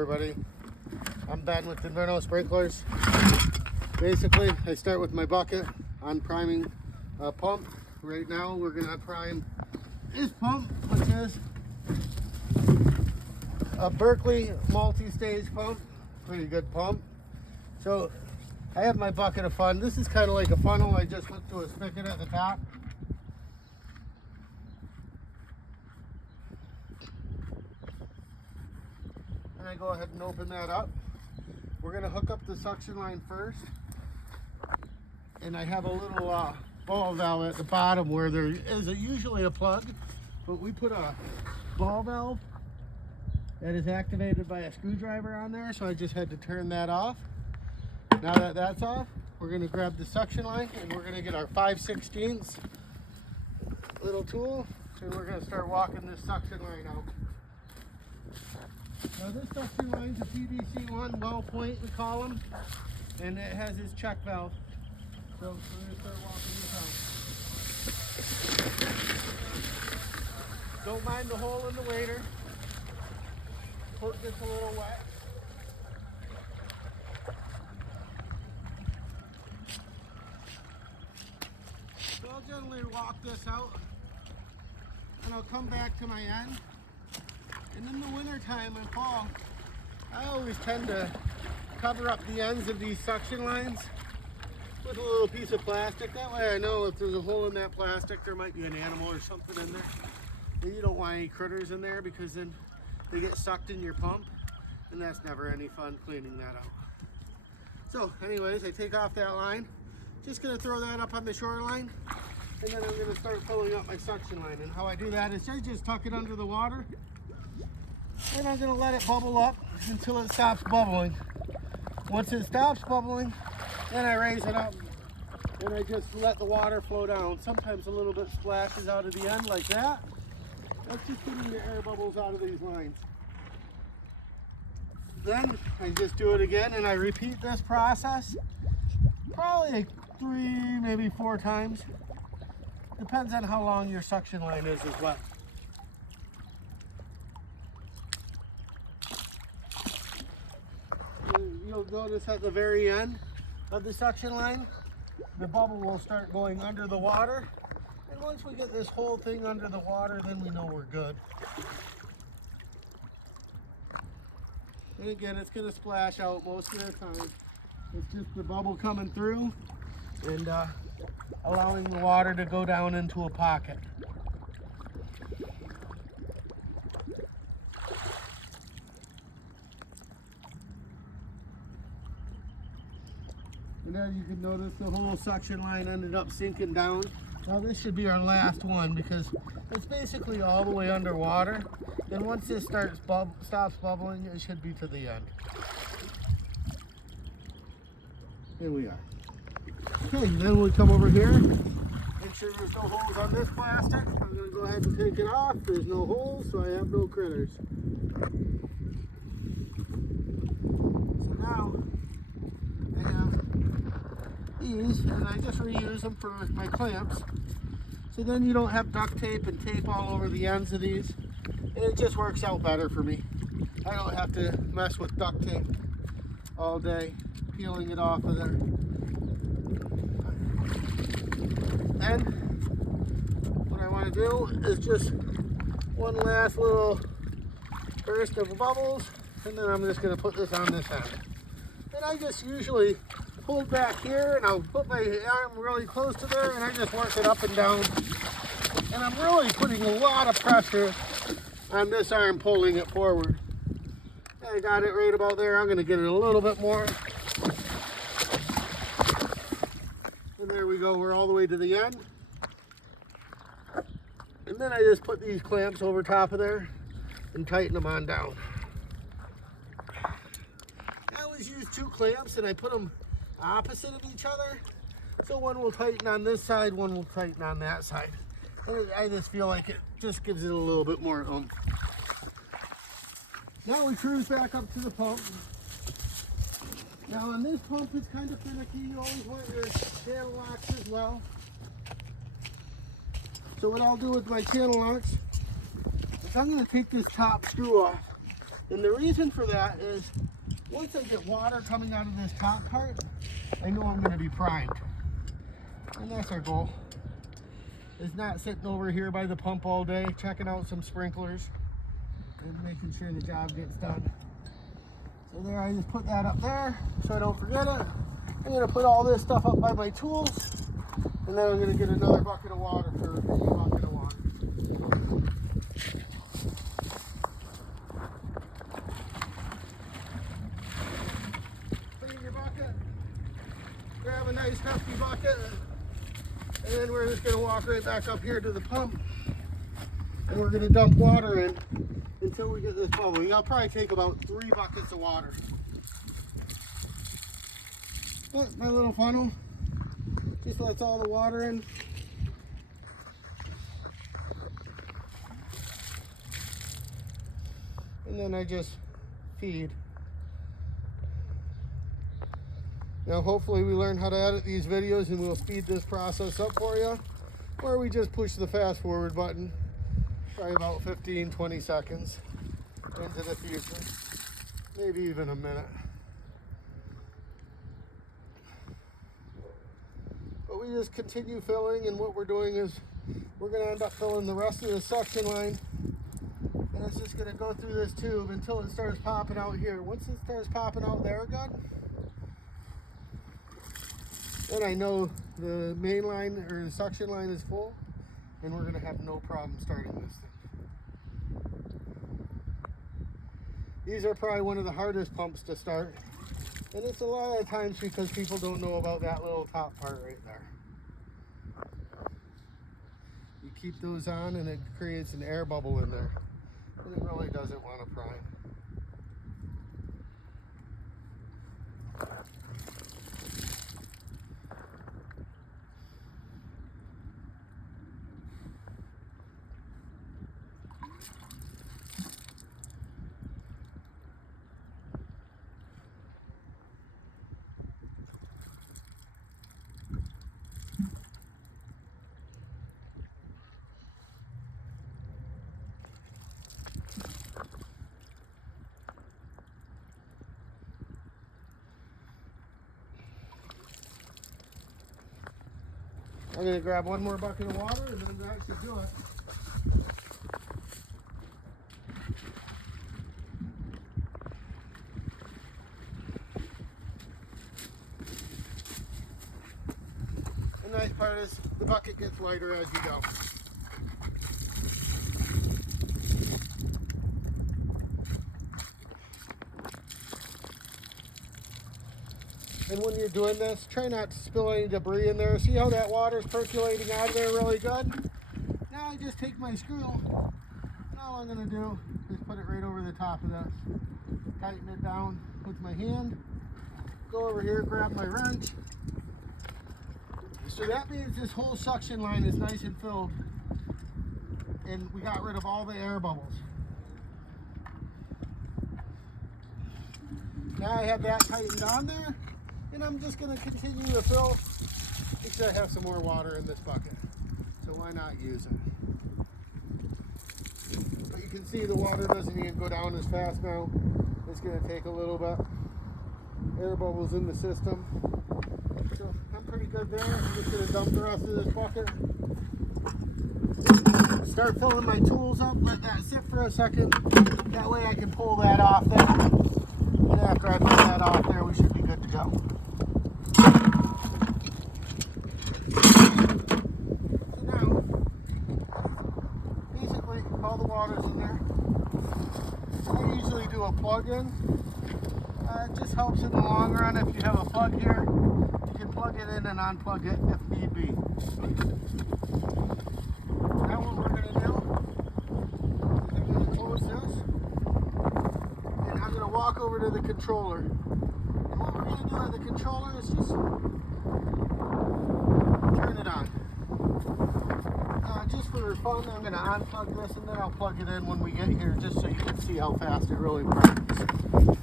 Everybody, I'm Ben with Inverno Sprinklers. Basically, I start with my bucket on priming a pump. Right now, we're going to prime this pump, which is a Barkley multi-stage pump. Pretty good pump. So, I have my bucket of fun. This is kind of like a funnel. I just hooked to a spigot at the top. And I go ahead and open that up. We're going to hook up the suction line first. And I have a little ball valve at the bottom where there is usually a plug, but we put a ball valve that is activated by a screwdriver on there, so I just had to turn that off. Now that that's off, we're going to grab the suction line and we're going to get our 5/16 little tool, and we're going to start walking this suction line out. Now this suction line is a PVC one, well point we call them, and it has this check valve. So we're going to start walking this out. Don't mind the hole in the wader. Hook gets a little wet. So I'll generally walk this out and I'll come back to my end. And in the winter time and fall, I always tend to cover up the ends of these suction lines with a little piece of plastic. That way I know if there's a hole in that plastic, there might be an animal or something in there. And you don't want any critters in there because then they get sucked in your pump, and that's never any fun cleaning that out. So anyways, I take off that line. Just gonna throw that up on the shoreline, and then I'm gonna start filling up my suction line. And how I do that is I just tuck it under the water, and I'm gonna let it bubble up until it stops bubbling. Once it stops bubbling, then I raise it up and I just let the water flow down. Sometimes a little bit splashes out of the end like that. That's just getting the air bubbles out of these lines. Then I just do it again and I repeat this process probably like 3, maybe 4 times. Depends on how long your suction line is as well. You'll notice at the very end of the suction line, the bubble will start going under the water. And once we get this whole thing under the water, then we know we're good. And again, it's going to splash out most of the time. It's just the bubble coming through and allowing the water to go down into a pocket. And then you can notice the whole suction line ended up sinking down. Now this should be our last one because it's basically all the way underwater. And once this stops bubbling, it should be to the end. Here we are. Okay, then we come over here. Make sure there's no holes on this plastic. I'm going to go ahead and take it off. There's no holes, so I have no critters. So now I have these, and I just reuse them for my clamps. So then you don't have duct tape and tape all over the ends of these. And it just works out better for me. I don't have to mess with duct tape all day, peeling it off of there. Then what I want to do is just one last little burst of bubbles, and then I'm just going to put this on this end. And I just usually hold back here, and I'll put my arm really close to there, and I just work it up and down. And I'm really putting a lot of pressure on this arm, pulling it forward. I got it right about there. I'm going to get it a little bit more. And there we go. We're all the way to the end. And then I just put these clamps over top of there and tighten them on down. I always use 2 clamps and I put them opposite of each other. So one will tighten on this side, one will tighten on that side. And I just feel like it just gives it a little bit more oomph. Now we cruise back up to the pump. Now on this pump it's kind of finicky. You always want your channel locks as well. So what I'll do with my channel locks is I'm going to take this top screw off. And the reason for that is once I get water coming out of this top part, I know I'm going to be primed. And that's our goal. Is not sitting over here by the pump all day, checking out some sprinklers and making sure the job gets done. So there, I just put that up there so I don't forget it. I'm going to put all this stuff up by my tools, and then I'm going to get another bucket of water for a bucket of water. Put in your bucket, grab a nice hefty bucket, and then we're just going to walk right back up here to the pump, and we're going to dump water in until we get this bubbling. I'll probably take about 3 buckets of water. But my little funnel just lets all the water in. And then I just feed. Now hopefully we learn how to edit these videos and we'll speed this process up for you. Or we just push the fast forward button, probably about 15-20 seconds into the future. Maybe even a minute. But we just continue filling, and what we're doing is we're going to end up filling the rest of the suction line. And it's just going to go through this tube until it starts popping out here. Once it starts popping out there good, then I know the main line or the suction line is full, and we're going to have no problem starting this thing. These are probably one of the hardest pumps to start, and it's a lot of times because people don't know about that little top part right there. You keep those on and it creates an air bubble in there, and it really doesn't want to prime. I'm going to grab one more bucket of water and then that should do it. The nice part is the bucket gets lighter as you go. And when you're doing this, try not to spill any debris in there. See how that water's percolating out of there really good? Now I just take my screw, and all I'm going to do is put it right over the top of this. Tighten it down with my hand. Go over here, grab my wrench. So that means this whole suction line is nice and filled. And we got rid of all the air bubbles. Now I have that tightened on there. And I'm just going to continue to fill, because I have some more water in this bucket. So why not use it? But you can see the water doesn't even go down as fast now. It's going to take a little bit. Air bubbles in the system. So I'm pretty good there. I'm just going to dump the rest of this bucket. Start filling my tools up, let that sit for a second. That way I can pull that off there. And after I pull that off there, we should be good to go. So now, basically, all the water's in there. I usually do a plug-in. It just helps in the long run. If you have a plug here, you can plug it in and unplug it if need be. Now what we're going to do is I'm going to close this, and I'm going to walk over to the controller. And what we're going to do at the controller is just turn it on. Just for fun, I'm going to unplug this and then I'll plug it in when we get here, just so you can see how fast it really burns.